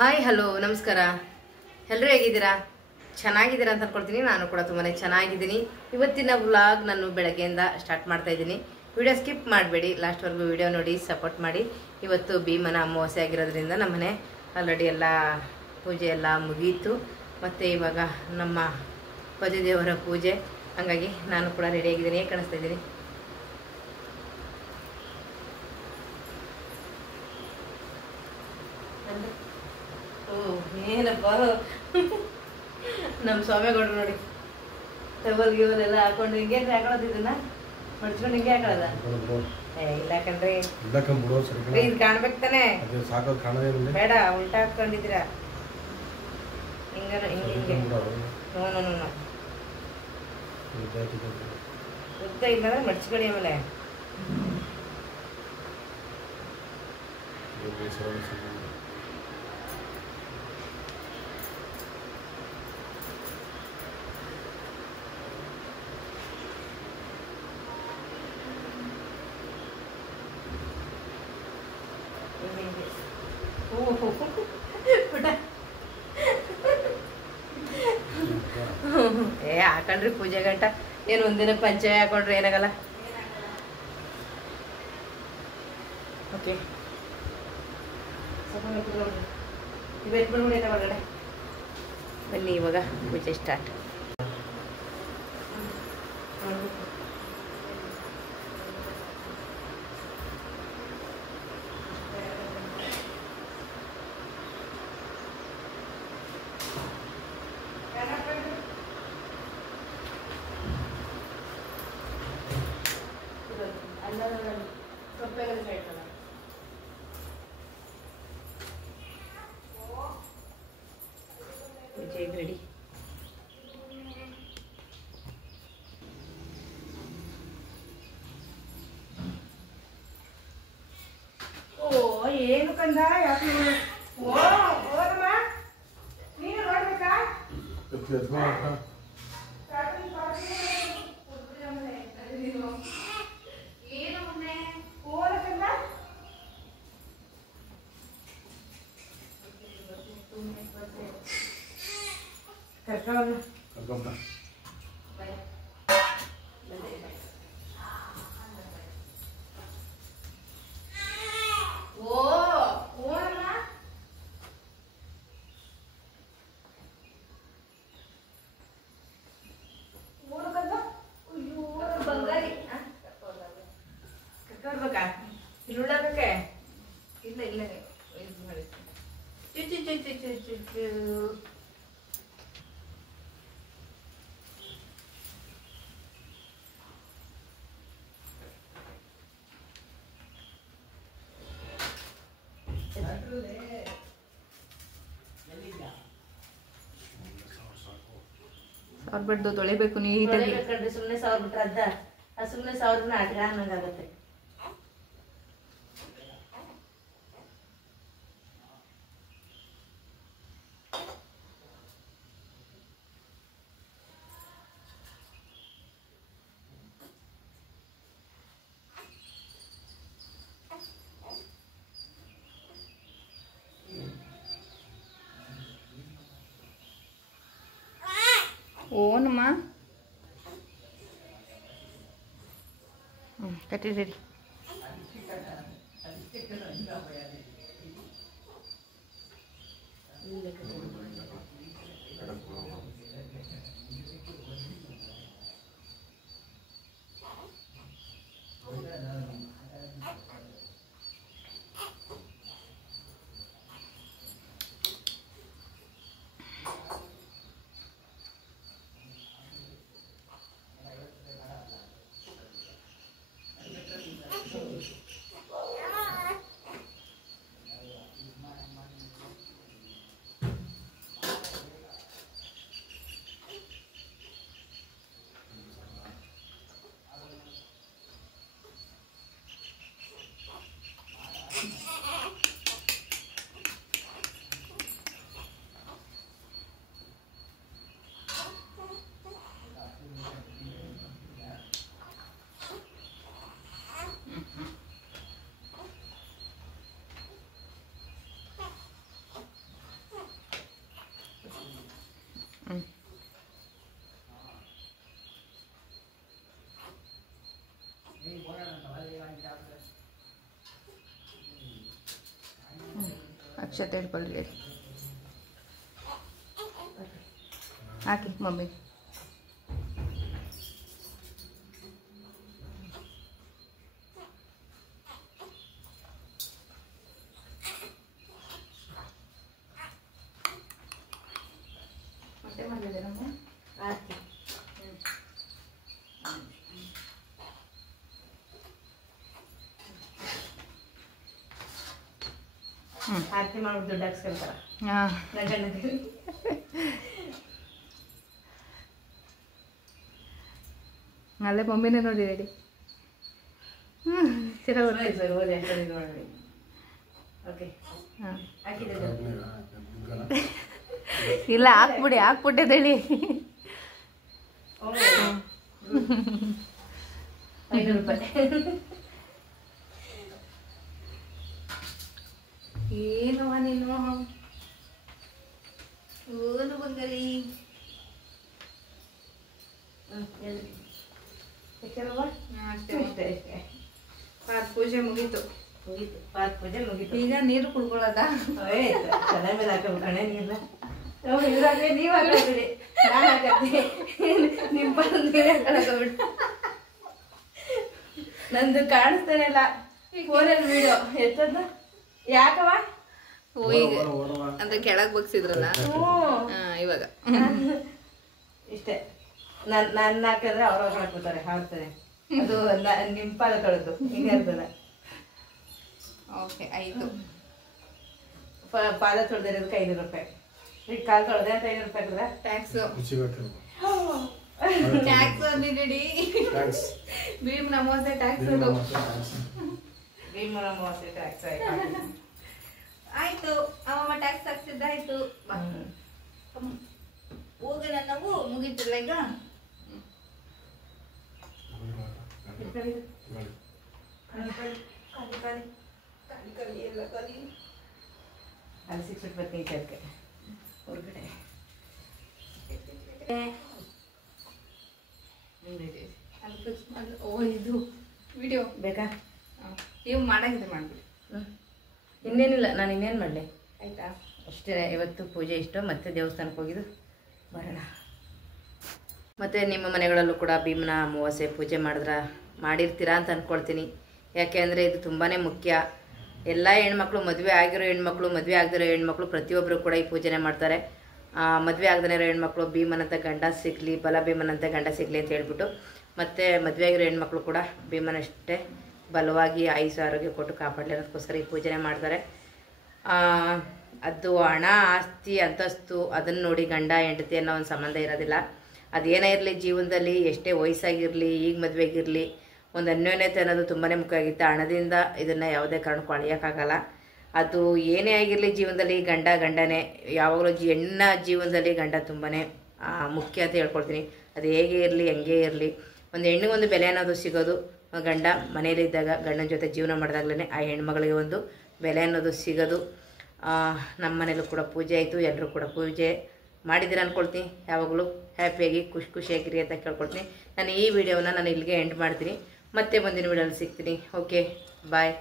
Hi hello ನಮಸ್ಕಾರ. ಎಲ್ಲರೂ ಹೇಗಿದ್ದೀರಾ? ಚೆನ್ನಾಗಿದ್ದೀರಾ ಅಂತ ಅನ್ಕೊಳ್ತೀನಿ. ನಾನು ಕೂಡ ತುಂಬಾ ಚೆನ್ನಾಗಿದ್ದೀನಿ. ಇವತ್ತಿನ ವ್ಲಾಗ್ ನಾನು ಬೆಳಗ್ಗೆಯಿಂದ ಸ್ಟಾರ್ಟ್ ಮಾಡ್ತಾ ಇದ್ದೀನಿ. ವಿಡಿಯೋ ಸ್ಕಿಪ್ ಮಾಡಬೇಡಿ, ಲಾಸ್ಟ್ವರೆಗೂ ವಿಡಿಯೋ ನೋಡಿ ಸಪೋರ್ಟ್ ಮಾಡಿ. ಇವತ್ತು ಭೀಮನ ಅಮಾವಾಸ್ಯೆ ಆಗಿರೋದ್ರಿಂದ ನಮ್ಮನೆ ಆಲ್ರೆಡಿ ಎಲ್ಲ ಪೂಜೆ ಎಲ್ಲ ಮುಗೀತು. ಮತ್ತು ಇವಾಗ ನಮ್ಮ ಪತಿದೇವರ ಪೂಜೆ, ಹಾಗಾಗಿ ನಾನು ಕೂಡ ರೆಡಿಯಾಗಿದ್ದೀನಿ. ಹೇಗೆ ಕಾಣಿಸ್ತಾ ಇದ್ದೀನಿ? ಏನಪ್ಪ ನಮ್ಮ ಸ್ವಾಮಿಗೌಡರು ನೋಡಿ, ಟವಲ್ ಗಿವಲ್ ಎಲ್ಲ ಹಾಕೊಂಡು ಹಿಂಗೆ ಹಾಕೊಳ್ಳೋದು, ಇದನ್ನ ಮಡ್ಚ್ಕೊಂಡು ಹಿಂಗೆ ಹಾಕೊಳ್ಳೋದ? ಇಲ್ಲ ಕಣ್ರಿ, ಇದು ಕಾಣ್ಬೇಕು ತಾನೆ, ಬೇಡ ಉಲ್ಟಾ ಹಾಕೊಂಡಿದ್ದೀರಾ ಹಿಂಗ ಹಿಂಗೆ. ನೋ ಉದ್ದ ಇಲ್ಲಾಂದ್ರೆ ಮಡ್ಚ್ಕೊಳ್ಳಿ. ಆಮೇಲೆ ಹಾಕೊಂಡ್ರಿ ಪೂಜೆ ಗಂಟ. ಏನು ಒಂದಿನ ಪಂಚೆ ಹಾಕೊಂಡ್ರೆ ಏನಾಗಲ್ಲ. ಓಕೆ, ಇವೆಟ್ಬಿಡ್ಬಿಡಿ ಹೊರಗಡೆ. ಬನ್ನಿ ಇವಾಗ ಪೂಜೆ ಸ್ಟಾರ್ಟ್. ಪೂಜೆಗೆ ರೆಡಿ. ಓ ಏನು ಕಂದ, ಯಾಕೆ ಓದಮ್ಮ ನೀನು ನೋಡ್ಬೇಕಾ? ಇಲ್ಲುಳ್ಳಾಗಕ್ಕೆ ಇಲ್ಲ ಇಲ್ಲ ಇದು ಮಾಡಿ ಸಾವಿರ ಬಿಡ್ದು ತೊಳಿಬೇಕು ನೀಟಾಗಿ. ಸುಮ್ಮನೆ ಸಾವಿರ ಬಿಟ್ರೆ ಅದ ಸುಮ್ಮನೆ ಸಾವಿರನ ಆಟ ಅನ್ನಂಗಾಗತ್ತೆ. ಓನಮ್ಮ ಕಟ್ಟಿದ್ದೀರಿ. ಅಕ್ಷತೆ ಹಿಡ್ಕೊಳ್ಳಿ ರೆಡಿ ಹಾಕಿ ಮಮ್ಮಿಗೆ ಮತ್ತೆ ಮಾಡಿದ್ದೀರಮ್ಮ ಆರತಿ ಆರತಿ ಮಾಡ್ಬಿಟ್ಟು ದುಡ್ಡು ಹಾಕ್ಸ್ಕೊಂತಾರ ಹಾಂ ಗಂಡನಿಗೆ. ಅಲ್ಲೇ ಮಮ್ಮಿನೇ ನೋಡಿ ರೆಡಿ ಚಿರ ಸರಿ, ಸರಿ, ಓದಿ, ಸರಿ, ನೋಡಿ. ಓಕೆ ಹಾಂ ಹಾಕಿದ್ದೀರಾ? ಇಲ್ಲ ಹಾಕ್ಬಿಟ್ಟಿದ್ದೇಳಿ ಓ, 500 ರೂಪಾಯಿ. ಏನವ ನೀನು ಓದು ಬಂಗರಿ ಹೇಳಿ. ಯಾಕೆಲ್ಲವ್ವ? ಅಷ್ಟೇ ಇಷ್ಟೇ, ಇಷ್ಟೇ. ಪೂಜೆ ಮುಗೀತು ಮುಗೀತು, ಪಾದ ಪೂಜೆ ಮುಗೀತು. ಈಗ ನೀರು ಕುಡ್ಕೊಳ್ಳೋದ ಆಯ್ತು, ತಲೆ ಮೇಲೆ ಹಾಕಬಿಟ್ಟಣೆ ನೀರ್ನ. ಇದ್ರಾಗೆ ನೀವು ಹಾಕೋಬಿಡಿ, ನಾನು ಹಾಕತ್ತೀನಿ. ನಿಮ್ಮ ಪಾದ ನೀವೇ ಹಾಕೊಳ್ಳೋಬಿಡಿ. ನಂದು ಕಾಣಿಸ್ತಾನೆ ಇಲ್ಲ ಫೋನಲ್ಲಿ ವಿಡಿಯೋ ಎತ್ತದ. ಯಾಕವ? ಈಗ ಅಂದ್ರೆ ಕೆಳಗ್ ಬಗ್ಸಿದ್ರಲ್ಲ ಇವಾಗ ಇಷ್ಟೇ. ನನ್ನ ಹಾಕಿದ್ರೆ ಅವ್ರವ್ರು ಹಾಕ್ಬಿಡ್ತಾರೆ, ಹಾಕ್ತಾರೆ. ಅದು ನಿಮ್ಮ ಪಾದ ತೊಳೆದು ಹಿಂಗೆ ಇರ್ತದೆ. ಓಕೆ ಆಯ್ತು ಪಾದ ತೊಳೆದಿರೋದಕ್ಕೆ 500 ರೂಪಾಯಿ. ಈಗ ಕಾಲು ತೊಳೆದೆ ಅಂತ 500 ರೂಪಾಯಿ ಹಾಕಿದ್ರೆ ಟ್ಯಾಕ್ಸ್ ಖುಷಿ ಟ್ಯಾಕ್ಸ್ ರೆಡಿ ಭೀಮ್ ನಮೋಸೆ ಟ್ಯಾಕ್ಸ್ ಭೀಮರ ಮೋಸೆ ಟ್ಯಾಕ್ಸ್ ಆಯ್ತು ಅಮ್ಮ ಟ್ಯಾಕ್ಸ್ ಹಾಕ್ಸಿದ್ದಾಯ್ತು ಹೋಗೋಣ ನಾವು ಮುಗೀತಿಲ್ಲ ಈಗ ಅಲ್ಲಿ ಸಿಕ್ಬಿಟ್ಟು ನೀಚಕ್ಕೆ ಹೊರಗಡೆ ಓ ಇದು ವಿಡಿಯೋ ಬೇಕಾ? ನೀವು ಮಾಡಂಗಿದೆ ಮಾಡ್ಬಿಡಿ ಇನ್ನೇನಿಲ್ಲ, ನಾನು ಇನ್ನೇನು ಮಾಡಲಿ. ಆಯ್ತಾ ಅಷ್ಟೇ, ಇವತ್ತು ಪೂಜೆ ಇಷ್ಟು. ಮತ್ತೆ ದೇವಸ್ಥಾನಕ್ಕೆ ಹೋಗಿದ್ದು ಬರೋಣ. ಮತ್ತು ನಿಮ್ಮ ಮನೆಗಳಲ್ಲೂ ಕೂಡ ಭೀಮನ ಅಮಾವಾಸ್ಯೆ ಪೂಜೆ ಮಾಡಿರ್ತೀರಾ ಅಂತ ಅಂದ್ಕೊಳ್ತೀನಿ. ಯಾಕೆ ಅಂದರೆ ಇದು ತುಂಬಾ ಮುಖ್ಯ. ಎಲ್ಲ ಹೆಣ್ಮಕ್ಳು, ಮದುವೆ ಆಗಿರೋ ಹೆಣ್ಮಕ್ಳು, ಮದುವೆ ಆಗದಿರೋ ಹೆಣ್ಮಕ್ಳು ಪ್ರತಿಯೊಬ್ಬರು ಕೂಡ ಈ ಪೂಜೆನೇ ಮಾಡ್ತಾರೆ. ಮದುವೆ ಆಗದೇ ಇರೋ ಹೆಣ್ಮಕ್ಳು ಭೀಮನಂತ ಗಂಡ ಸಿಗಲಿ, ಬಲ ಭೀಮನಂತ ಗಂಡ ಸಿಗಲಿ ಅಂತ ಹೇಳ್ಬಿಟ್ಟು, ಮತ್ತು ಮದುವೆ ಆಗಿರೋ ಹೆಣ್ಮಕ್ಳು ಕೂಡ ಭೀಮನಷ್ಟೇ ಬಲವಾಗಿ ಆಯುಷ ಆರೋಗ್ಯ ಕೊಟ್ಟು ಕಾಪಾಡಲಿ ಅನ್ನೋದಕ್ಕೋಸ್ಕರ ಈ ಪೂಜೆನೇ ಮಾಡ್ತಾರೆ. ಅದು ಹಣ, ಆಸ್ತಿ, ಅಂತಸ್ತು ಅದನ್ನು ನೋಡಿ ಗಂಡ ಹೆಂಡತಿ ಅನ್ನೋ ಒಂದು ಸಂಬಂಧ ಇರೋದಿಲ್ಲ. ಅದೇನೇ ಇರಲಿ ಜೀವನದಲ್ಲಿ, ಎಷ್ಟೇ ವಯಸ್ಸಾಗಿರಲಿ, ಈಗ ಮದುವೆಗಿರಲಿ, ಒಂದು ಅನ್ಯೋನ್ಯತೆ ಅನ್ನೋದು ತುಂಬಾ ಮುಖ್ಯ ಆಗಿತ್ತು. ಹಣದಿಂದ ಇದನ್ನು ಯಾವುದೇ ಕಾರಣಕ್ಕೂ ಅಳಿಯೋಕ್ಕಾಗಲ್ಲ. ಅದು ಏನೇ ಆಗಿರಲಿ ಜೀವನದಲ್ಲಿ ಗಂಡನೇ. ಯಾವಾಗಲೂ ಹೆಣ್ಣ ಜೀವನದಲ್ಲಿ ಗಂಡ ತುಂಬಾ ಮುಖ್ಯ ಅಂತ ಹೇಳ್ಕೊಳ್ತೀನಿ. ಅದು ಹೇಗೆ ಇರಲಿ, ಹೆಂಗೆ ಇರಲಿ, ಒಂದು ಹೆಣ್ಣಿಗೊಂದು ಬೆಲೆ ಅನ್ನೋದು ಸಿಗೋದು ಗಂಡ ಮನೆಯಲ್ಲಿದ್ದಾಗ, ಗಂಡನ ಜೊತೆ ಜೀವನ ಮಾಡಿದಾಗಲೇ ಆ ಹೆಣ್ಮಗಳಿಗೆ ಒಂದು ಬೆಲೆ ಅನ್ನೋದು ಸಿಗೋದು. ನಮ್ಮ ಮನೇಲೂ ಕೂಡ ಪೂಜೆ ಆಯಿತು. ಎಲ್ಲರೂ ಕೂಡ ಪೂಜೆ ಮಾಡಿದ್ದೀರ ಅಂದ್ಕೊಳ್ತೀನಿ. ಯಾವಾಗಲೂ ಹ್ಯಾಪಿಯಾಗಿ ಖುಷಿಯಾಗಿರಿ ಅಂತ ಕೇಳ್ಕೊಳ್ತೀನಿ. ನಾನು ಈ ವಿಡಿಯೋನ ಇಲ್ಲಿಗೆ ಎಂಡ್ ಮಾಡ್ತೀನಿ. ಮತ್ತೆ ಮುಂದಿನ ವಿಡಿಯೋಲಿ ಸಿಗ್ತೀನಿ. ಓಕೆ, ಬಾಯ್.